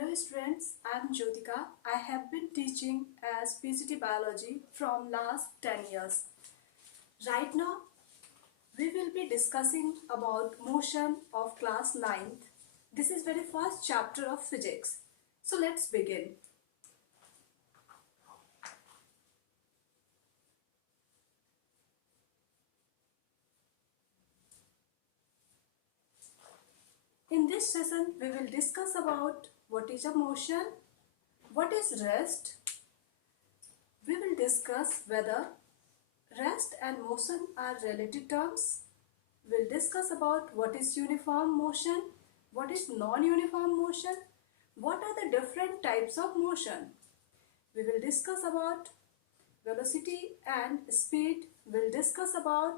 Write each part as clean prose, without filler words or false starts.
Hello students, I am Jyotika. I have been teaching as PGT Biology from last 10 years. Right now, we will be discussing about motion of class 9th. This is very first chapter of physics. So let's begin. In this session, we will discuss about what is a motion, what is rest. We will discuss whether rest and motion are relative terms. We'll discuss about what is uniform motion, what is non-uniform motion, what are the different types of motion. We will discuss about velocity and speed. We'll discuss about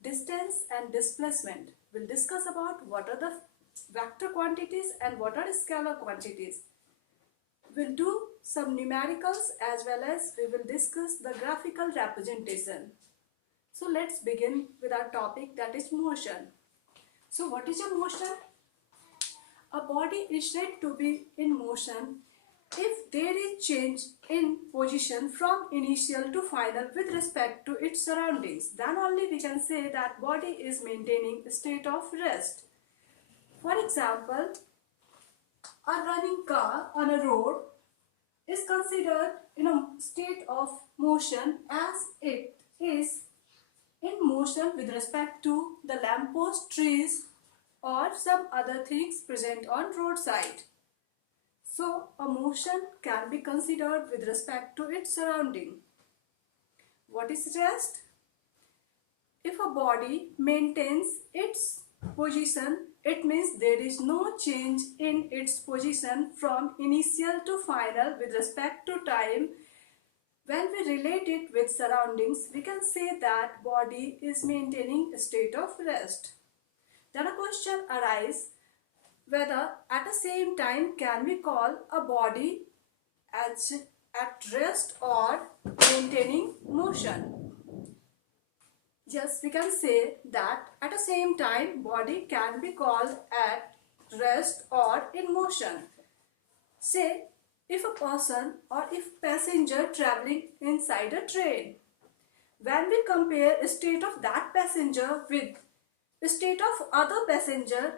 distance and displacement. We'll discuss about what are the vector quantities and what are scalar quantities. We'll do some numericals as well as we will discuss the graphical representation. So let's begin with our topic, that is motion. So what is a motion? A body is said to be in motion if there is change in position from initial to final with respect to its surroundings. Then only we can say that body is maintaining a state of rest. For example, a running car on a road is considered in a state of motion as it is in motion with respect to the lamppost, trees or some other things present on roadside. So a motion can be considered with respect to its surrounding. What is rest? If a body maintains its position, it means there is no change in its position from initial to final with respect to time. When we relate it with surroundings, we can say that body is maintaining a state of rest. Then a question arises whether at the same time can we call a body as at rest or maintaining motion. Yes, we can say that at the same time body can be called at rest or in motion. Say if a person or if passenger traveling inside a train, when we compare the state of that passenger with the state of other passenger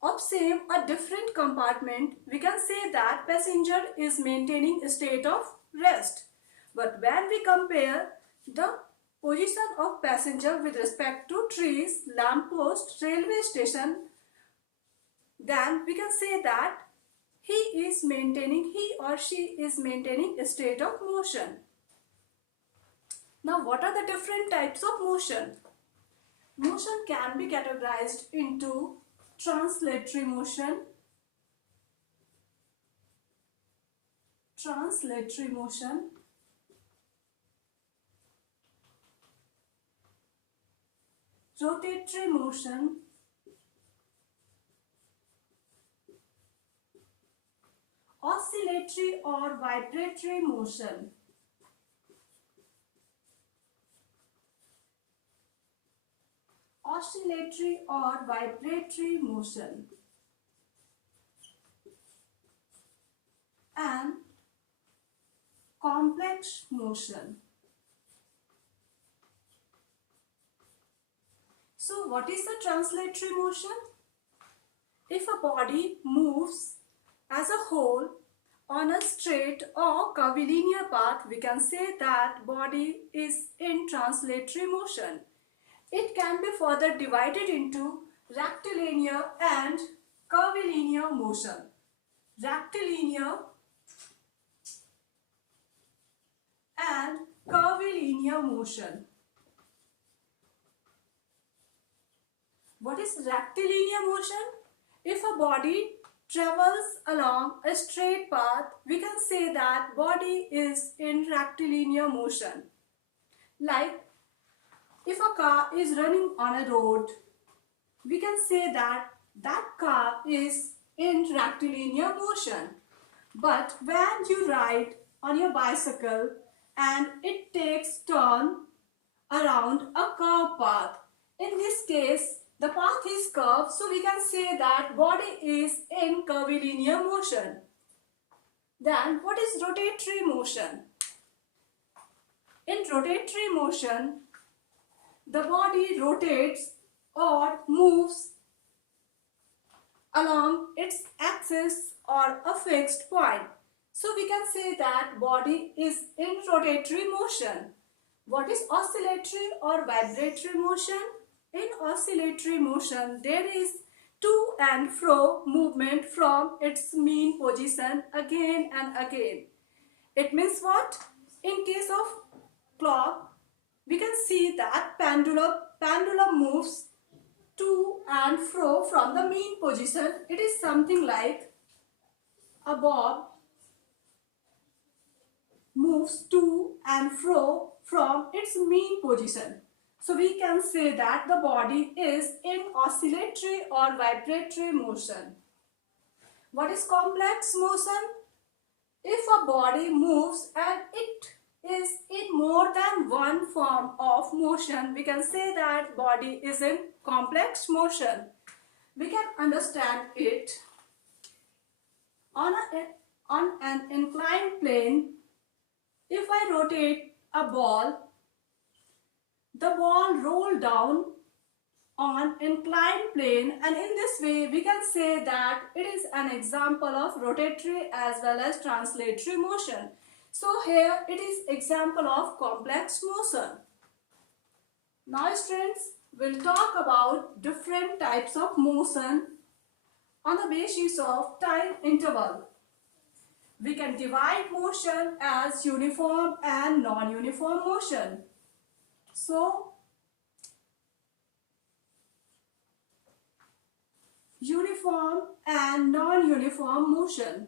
of same or different compartment, we can say that passenger is maintaining a state of rest. But when we compare the position of passenger with respect to trees, lamppost, railway station, then we can say that he or she is maintaining a state of motion. Now what are the different types of motion? Motion can be categorized into translatory motion, rotatory motion, oscillatory or vibratory motion. Oscillatory or vibratory motion, and complex motion. So what is the translatory motion? If a body moves as a whole on a straight or curvilinear path, we can say that body is in translatory motion. It can be further divided into rectilinear and curvilinear motion. Rectilinear and curvilinear motion. What is rectilinear motion? If a body travels along a straight path, we can say that body is in rectilinear motion. Like if a car is running on a road, we can say that that car is in rectilinear motion. But when you ride on your bicycle and it takes turn around a curved path, in this case The path is curved, so we can say that body is in curvilinear motion. Then what is rotatory motion? In rotatory motion, the body rotates or moves along its axis or a fixed point. So we can say that body is in rotatory motion. What is oscillatory or vibratory motion? In oscillatory motion, there is to and fro movement from its mean position again and again. It means what? In case of clock, we can see that pendulum moves to and fro from the mean position. It is something like a bob moves to and fro from its mean position. So we can say that the body is in oscillatory or vibratory motion. What is complex motion? If a body moves and it is in more than one form of motion, we can say that body is in complex motion. We can understand it on an inclined plane. If I rotate a ball, the ball roll down on inclined plane, and in this way we can say that it is an example of rotatory as well as translatory motion. So here it is example of complex motion. Now students, we'll talk about different types of motion on the basis of time interval. We can divide motion as uniform and non-uniform motion. So, uniform and non-uniform motion.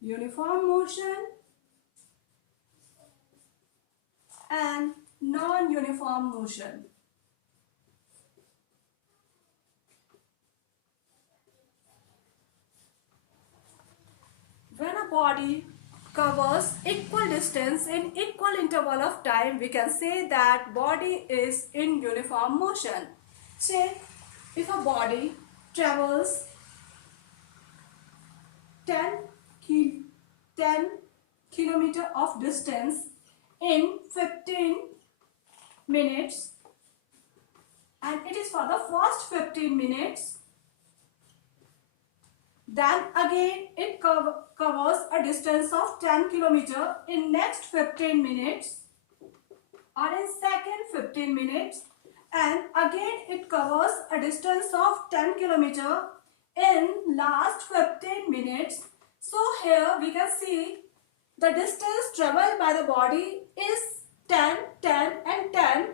Uniform motion and non-uniform motion. When a body covers equal distance in equal interval of time, we can say that body is in uniform motion. Say, if a body travels 10 kilometer of distance in 15 minutes, and it is for the first 15 minutes, then again it covers a distance of 10 kilometer in next 15 minutes or in second 15 minutes, and again it covers a distance of 10 kilometer in last 15 minutes. So here we can see the distance traveled by the body is 10, 10 and 10,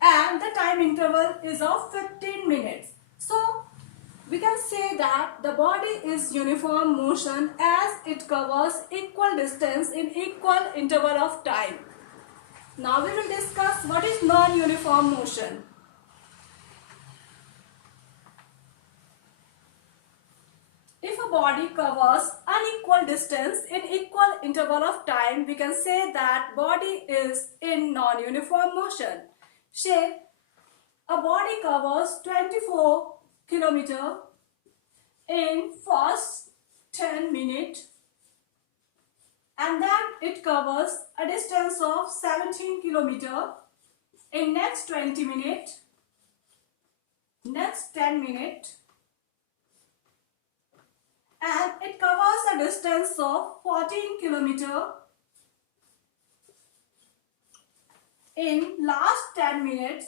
and the time interval is of 15 minutes. So we can say that the body is uniform motion as it covers equal distance in equal interval of time. Now we will discuss what is non-uniform motion. If a body covers unequal distance in equal interval of time, we can say that body is in non-uniform motion. Say, a body covers 24 kilometer in first 10 minutes, and then it covers a distance of 17 kilometer in next 20 minutes, next 10 minutes, and it covers a distance of 14 kilometer in last 10 minutes.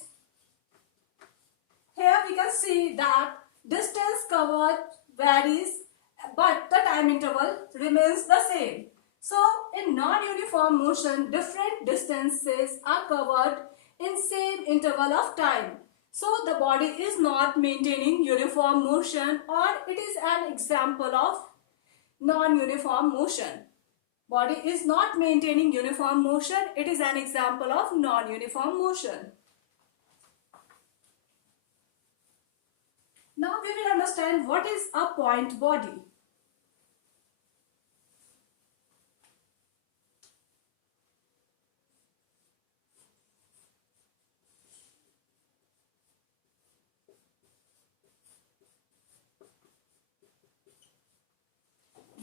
Here we can see that distance covered varies, but the time interval remains the same. So in non-uniform motion, different distances are covered in same interval of time. So the body is not maintaining uniform motion, or it is an example of non-uniform motion. Body is not maintaining uniform motion, it is an example of non-uniform motion. Now we will understand what is a point body.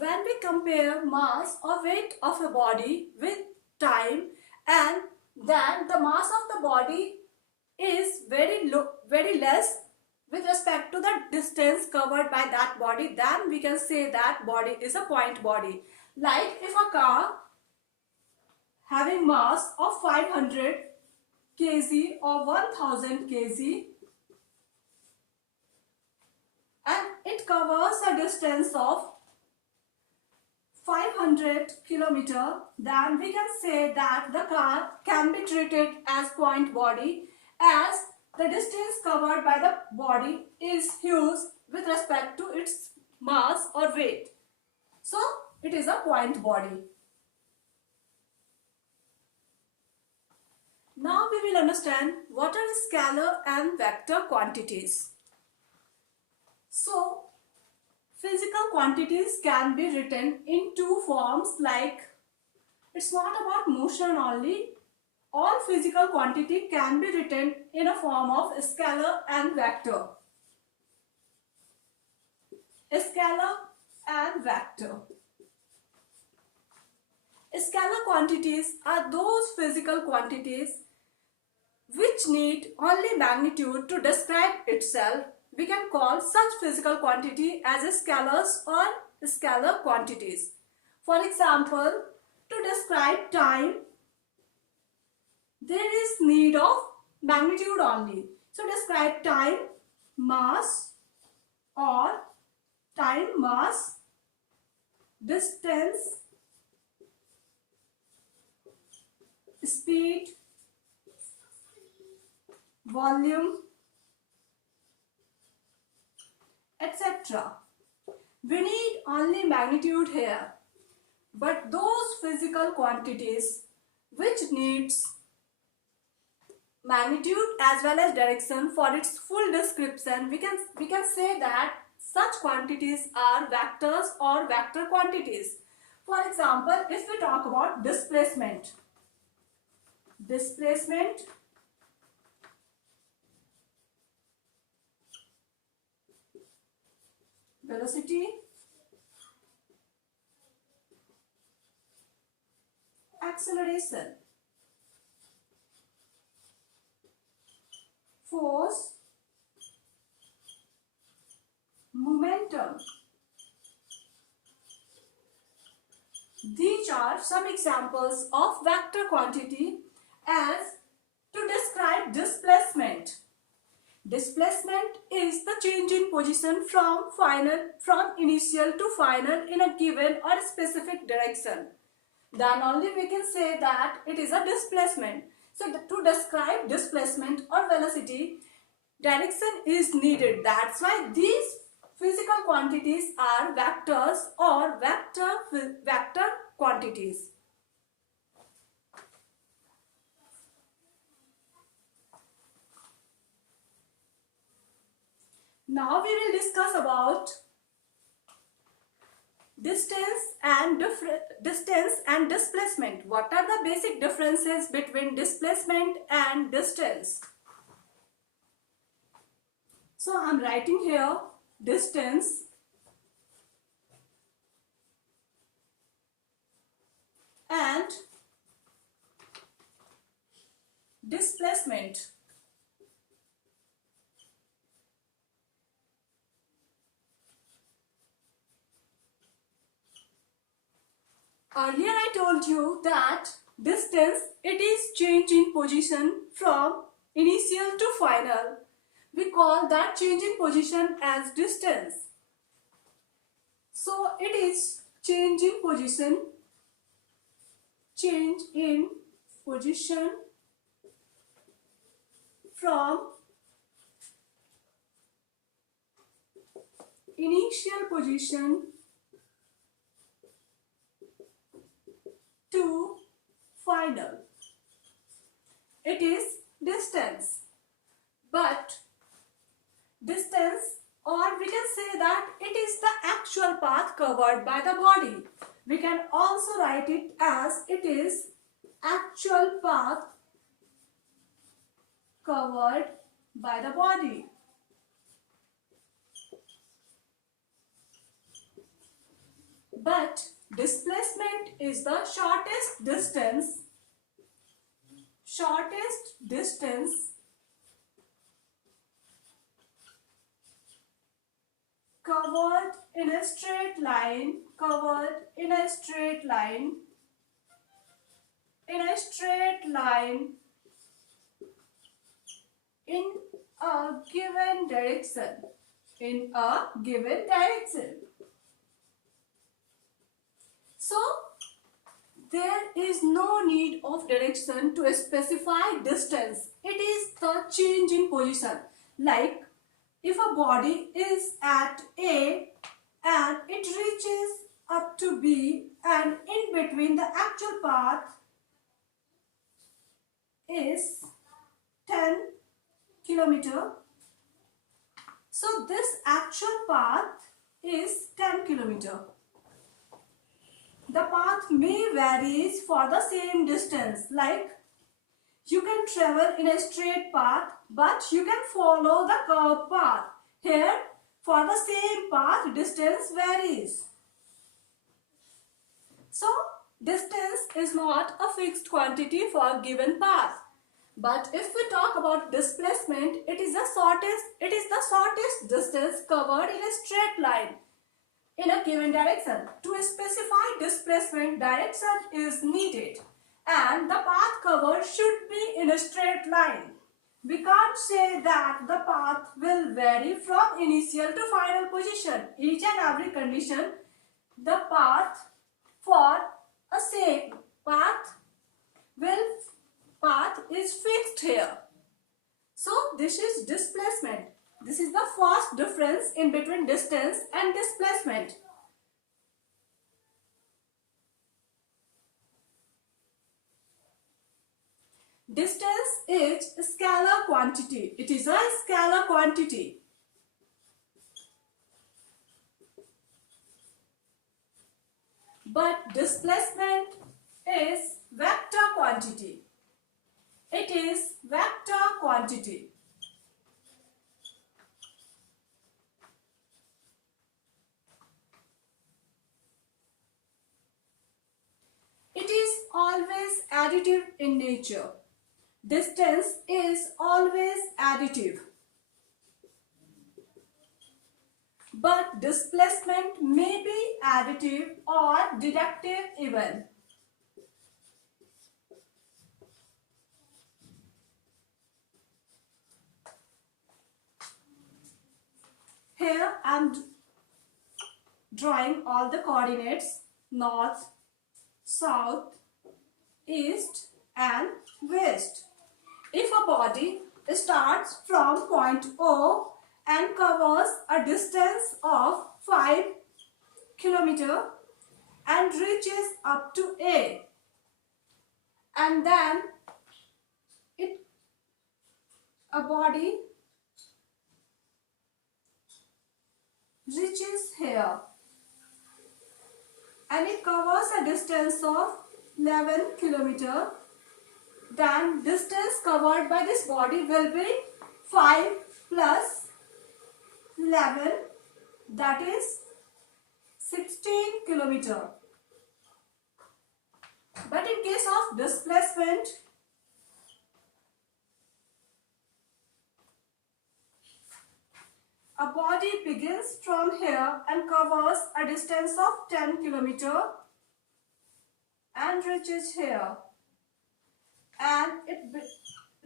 when we compare mass or weight of a body with time, and then the mass of the body is very low, very less with respect to the distance covered by that body, then we can say that body is a point body. Like if a car having mass of 500 kg or 1000 kg and it covers a distance of 500 kilometer, then we can say that the car can be treated as point body, as the distance covered by the body is huge with respect to its mass or weight. So it is a point body. Now we will understand what are scalar and vector quantities. So physical quantities can be written in two forms, like it's not about motion only. All physical quantity can be written in a form of scalar and vector. Scalar and vector. Scalar quantities are those physical quantities which need only magnitude to describe itself. We can call such physical quantity as scalars or scalar quantities. For example, to describe time, there is need of magnitude only. So describe time, mass or time, mass, distance, speed, volume, etc. We need only magnitude here, but those physical quantities which needs magnitude as well as direction for its full description, we can say that such quantities are vectors or vector quantities. For example, if we talk about displacement, velocity, acceleration, force, momentum. These are some examples of vector quantity. As to describe displacement. Displacement is the change in position from initial to final in a given or specific direction. Then only we can say that it is a displacement. So to describe displacement or velocity, direction is needed. That's why these physical quantities are vectors or vector quantities. Now we will discuss about distance and displacement. What are the basic differences between displacement and distance? So I am writing here distance and displacement. Earlier I told you that distance, it is change in position from initial to final. We call that change in position as distance. So it is change in position from initial position to final. It is distance. But distance, or we can say that it is the actual path covered by the body. We can also write it as it is actual path covered by the body. But displacement is the shortest distance covered in a straight line, in a given direction. So there is no need of direction to specify distance. It is the change in position. Like if a body is at A and it reaches up to B, and in between the actual path is 10 kilometer. So this actual path is 10 kilometer. The path may varies for the same distance. Like you can travel in a straight path, but you can follow the curved path. Here, for the same path, distance varies. So, distance is not a fixed quantity for a given path. But if we talk about displacement, it is the shortest distance covered in a straight line in a given direction. To specify displacement, direction is needed, and the path covered should be in a straight line. We can't say that the path will vary from initial to final position. Each and every condition, the path for a same path is fixed here. So this is displacement. This is the first difference in between distance and displacement. Distance is a scalar quantity. It is a scalar quantity. But displacement is vector quantity. It is vector quantity. It is always additive in nature. Distance is always additive. But displacement may be additive or deductive even. Here I am drawing all the coordinates: north, south, east and west. If a body starts from point O and covers a distance of 5 km and reaches up to A, and then a body reaches here and it covers a distance of 11 km, then distance covered by this body will be 5 plus 11, that is 16 km. But in case of displacement, a body begins from here and covers a distance of 10 km and reaches here, and it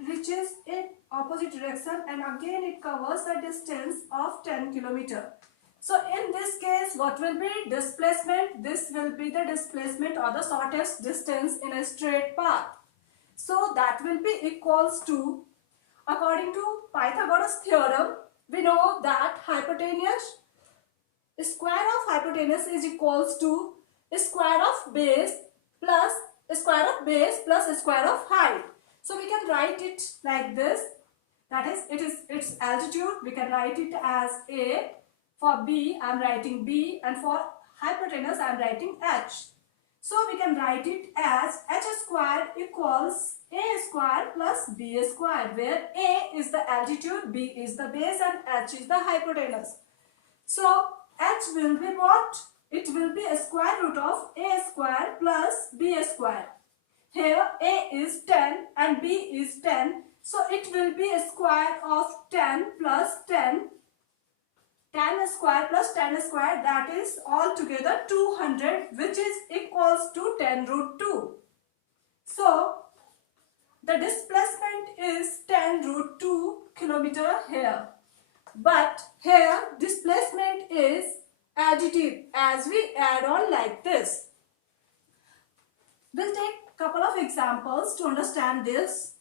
reaches in opposite direction and again it covers a distance of 10 km. So in this case, what will be displacement? This will be the displacement or the shortest distance in a straight path. So that will be equals to, according to Pythagoras theorem, we know that square of hypotenuse is equals to square of base plus square of height. So we can write it like this. That is, its altitude. We can write it as A. For B, I am writing B, and for hypotenuse, I am writing H. So we can write it as H square equals A square plus B square, where A is the altitude, B is the base, and H is the hypotenuse. So H will be what? it will be a square root of a square plus b square. Here a is 10 and b is 10. So it will be a square of 10 plus 10. 10 square plus 10 square, that is altogether 200, which is equals to 10 root 2. So the displacement is 10 root 2 kilometer here. But here displacement is additive as we add on like this. We'll take a couple of examples to understand this.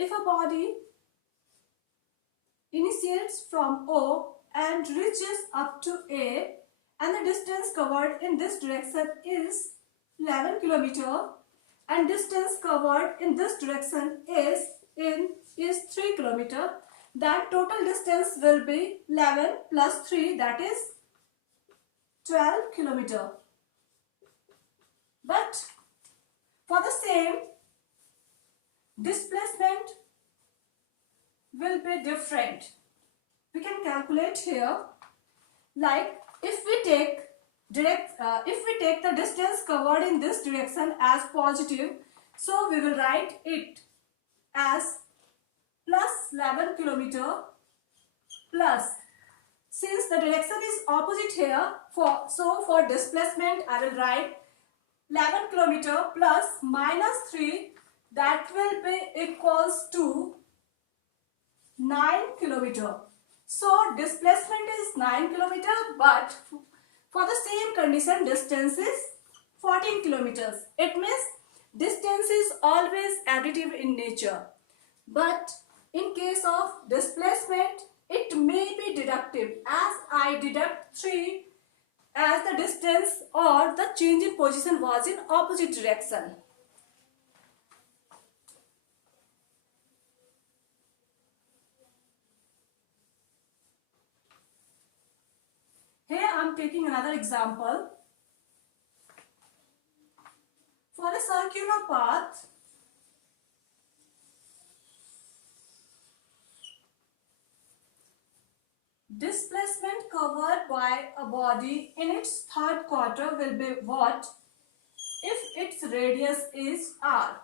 If a body initiates from O and reaches up to A and the distance covered in this direction is 11 kilometer and distance covered in this direction is 3 kilometer, then total distance will be 11 plus 3, that is 12 kilometer. But for the same, displacement will be different. We can calculate here, like if we take the distance covered in this direction as positive, so we will write it as plus 11 kilometer plus, since the direction is opposite here, for displacement I will write 11 kilometer plus minus 3, that will be equals to 9 kilometer. So displacement is 9 kilometer, but for the same condition distance is 14 kilometers. It means distance is always additive in nature. But in case of displacement, it may be deductive, as I deduct 3 as the distance or the change in position was in opposite direction. Here I am taking another example. For a circular path, displacement covered by a body in its third quarter will be what if its radius is r.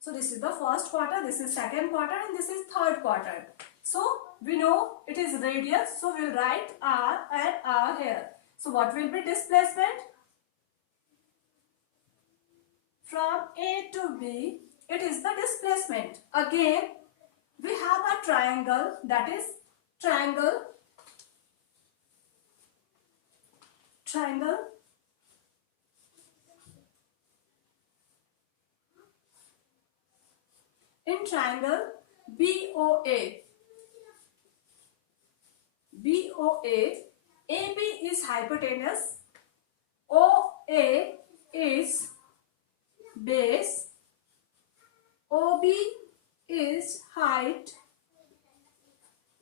So this is the first quarter, this is second quarter, and this is third quarter. So we know it is radius, so we will write r and r here. So what will be displacement? From A to B, it is the displacement. Again, we have a triangle, that is triangle. In triangle BOA, AB is hypotenuse, OA is base, OB is height,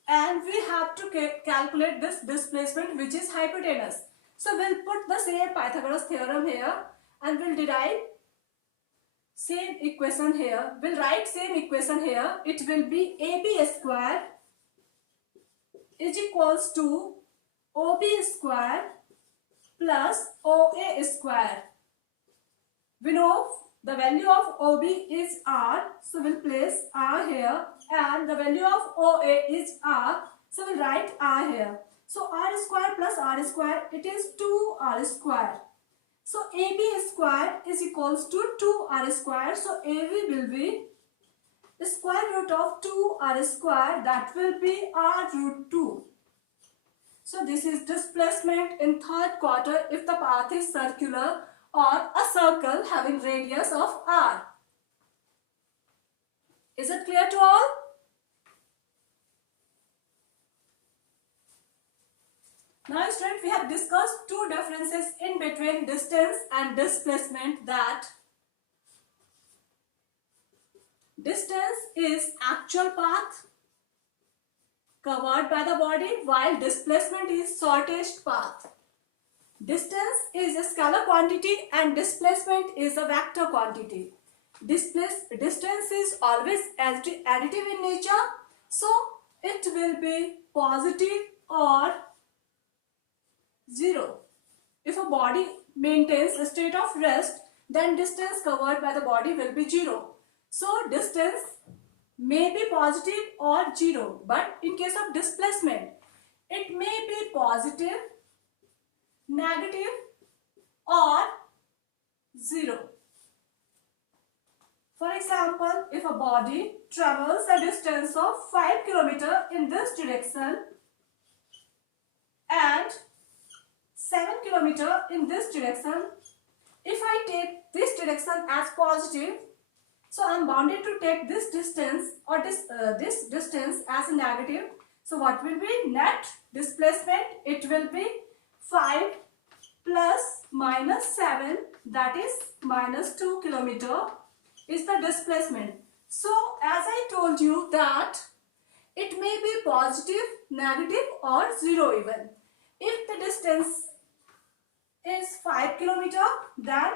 and we have to calculate this displacement, which is hypotenuse. So we'll put the same Pythagoras theorem here and we'll derive same equation here. We'll write same equation here. It will be AB square is equals to OB square plus OA square. We know the value of OB is R, so we'll place R here, and the value of OA is R, so we'll write R here. So R square plus R square, it is 2R square. So AB square is equals to 2R square, so AB will be the square root of 2R square, that will be R root 2. So this is displacement in third quarter if the path is circular or a circle having radius of r. Is it clear to all? Now students, we have discussed two differences in between distance and displacement, that distance is actual path covered by the body while displacement is shortest path. Distance is a scalar quantity and displacement is a vector quantity. Distance is always additive in nature, so it will be positive or 0. If a body maintains a state of rest, then distance covered by the body will be 0. So distance may be positive or 0, but in case of displacement, it may be positive, negative or 0. For example, if a body travels a distance of 5 km in this direction and 7 km in this direction, if I take this direction as positive, so I am bounded to take this distance or this distance as a negative. So what will be net displacement? It will be 5 plus minus 7, that is minus 2 km is the displacement. So as I told you that it may be positive, negative or 0 even. If the distance is 5 km, then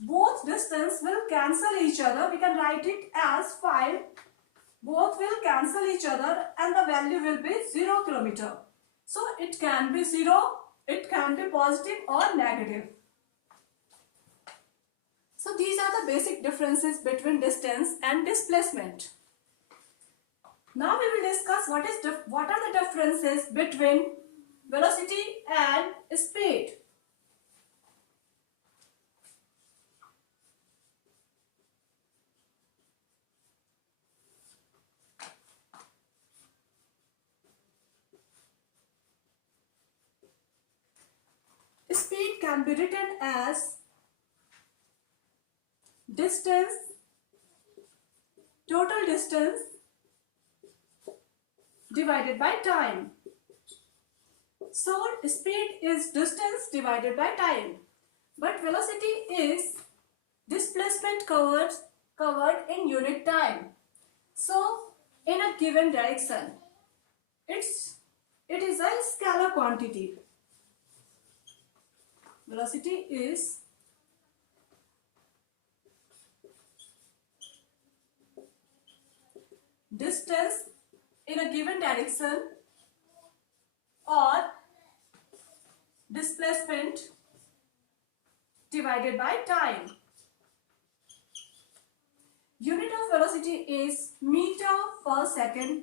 both distance will cancel each other. We can write it as 5. Both will cancel each other and the value will be 0 km. So it can be 0, it can be positive or negative. So these are the basic differences between distance and displacement. Now we will discuss what are the differences between velocity and speed. Speed can be written as distance, total distance divided by time. So speed is distance divided by time, but velocity is displacement covered in unit time. So in a given direction, it is a scalar quantity. Velocity is distance in a given direction or displacement divided by time. Unit of velocity is meter per second.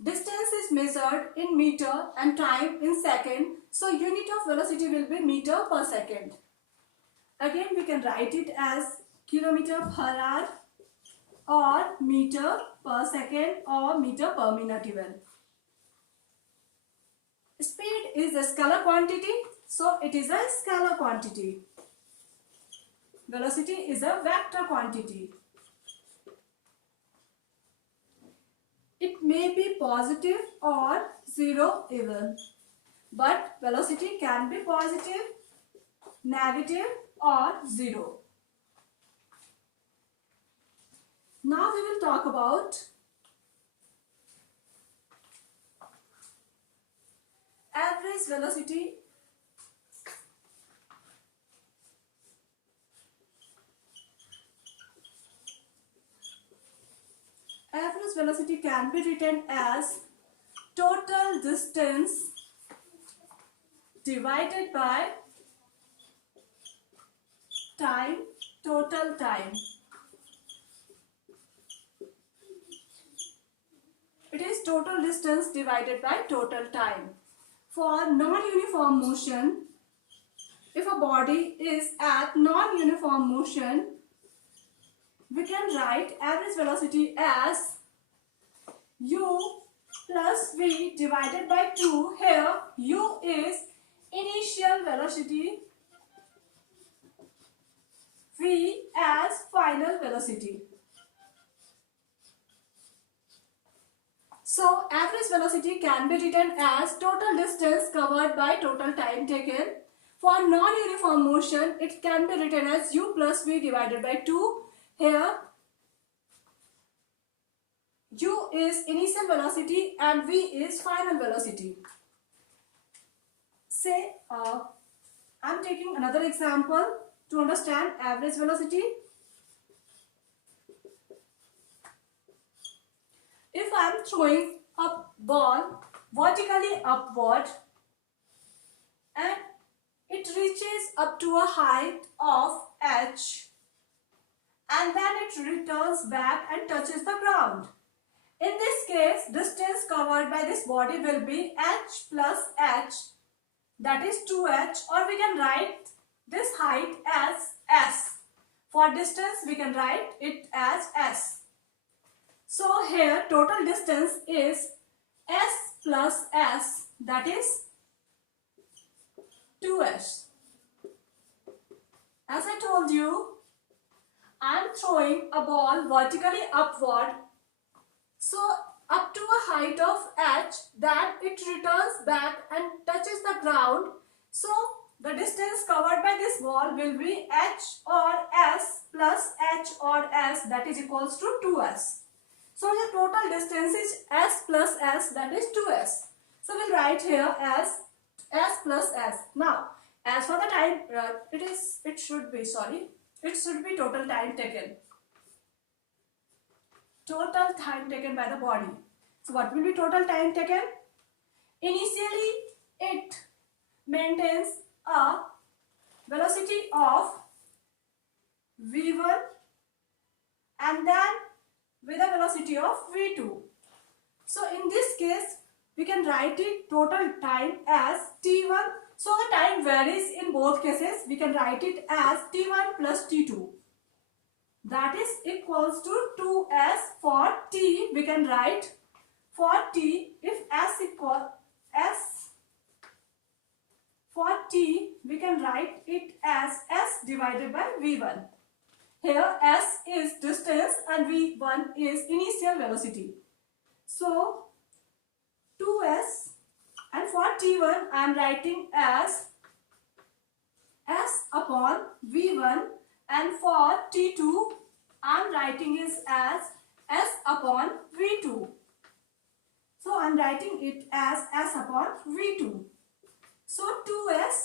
Distance is measured in meter and time in second. So unit of velocity will be meter per second. Again we can write it as kilometer per hour or meter per second or meter per minute even. Speed is a scalar quantity, so it is a scalar quantity. Velocity is a vector quantity. It may be positive or 0 even, but velocity can be positive, negative or 0. Now we will talk about average velocity. Average velocity can be written as total distance divided by time, total time. It is total distance divided by total time. For non-uniform motion, if a body is at non-uniform motion, we can write average velocity as u plus v divided by 2. Here u is initial velocity, v as final velocity. So average velocity can be written as total distance covered by total time taken. For non-uniform motion, it can be written as u plus v divided by 2. Here u is initial velocity and v is final velocity. Say, I'm taking another example to understand average velocity. If I'm throwing a ball vertically upward and it reaches up to a height of h and then it returns back and touches the ground. In this case, distance covered by this body will be h plus h, that is 2h, or we can write this height as s. For distance, we can write it as s. So here total distance is s plus s, that is 2s. As I told you, I am throwing a ball vertically upward. So up to a height of h, then it returns back and touches the ground. So the distance covered by this ball will be h or s plus h or s, that is equals to 2s. So the total distance is s plus s, that is 2s. So we'll write here as s plus s. Now, as for the time, it should be total time taken. Total time taken by the body. So what will be total time taken? Initially, it maintains a velocity of v1 and then with a velocity of v2. So in this case, we can write it total time as t1. So the time varies in both cases. We can write it as t1 plus t2. That is equals to 2s. For t, we can write for t, if s equal s, for t, we can write it as s divided by v1. Here s is distance and v1 is initial velocity. So 2s, and for t1 I am writing as s upon v1, and for t2 I am writing it as s upon v2. So I am writing it as s upon v2. So 2s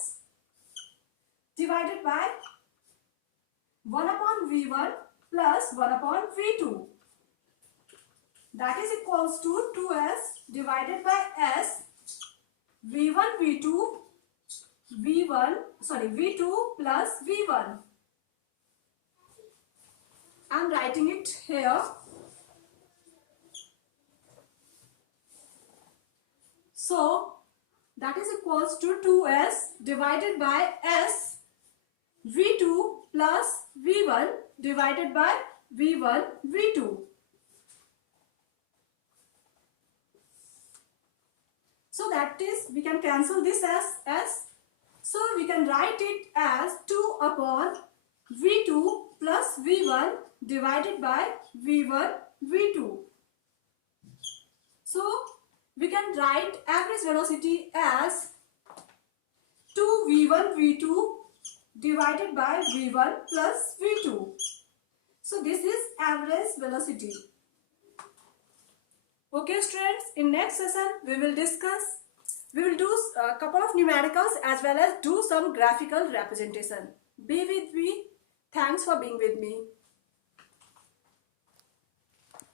divided by 1 upon v1 plus 1 upon v2. That is equals to 2s divided by s v1 v2 v2 plus v1. I am writing it here. So that is equals to 2s divided by s v2 plus v1 divided by v1 v2. So that is, we can cancel this as s. So we can write it as 2 upon v2 plus v1 divided by v1 v2. So we can write average velocity as 2 v1 v2 divided by v1 plus v2. So this is average velocity. Okay students, in next session we will do a couple of numericals as well as do some graphical representation. Be with me. Thanks for being with me.